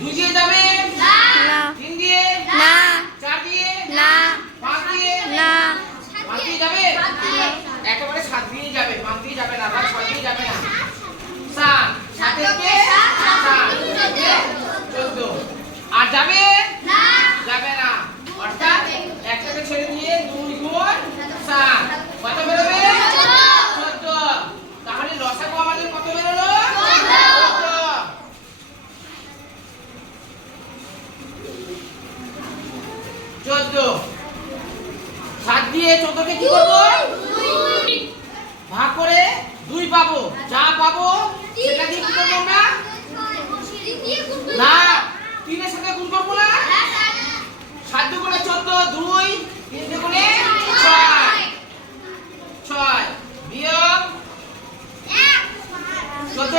দুই দিয়ে যাবে? না। তিন দিয়ে না। চার দিয়ে না। পাঁচ দিয়ে না। পাঁচ দিয়ে যাবে একেবারে সাত দিয়ে যাবে। চোদ্দ সাত দিয়ে চোদ্দকে কি করব? ভাগ করে দুই পাবো। যা পাবো, সেটা দিয়ে কি করব আমরা? না, তিনের সাথে গুণ করব না? সাত দুগুণে চোদ্দ, দুই, তিন দু করে ছয়। ছয়। বিয়োগ। চোদ্দ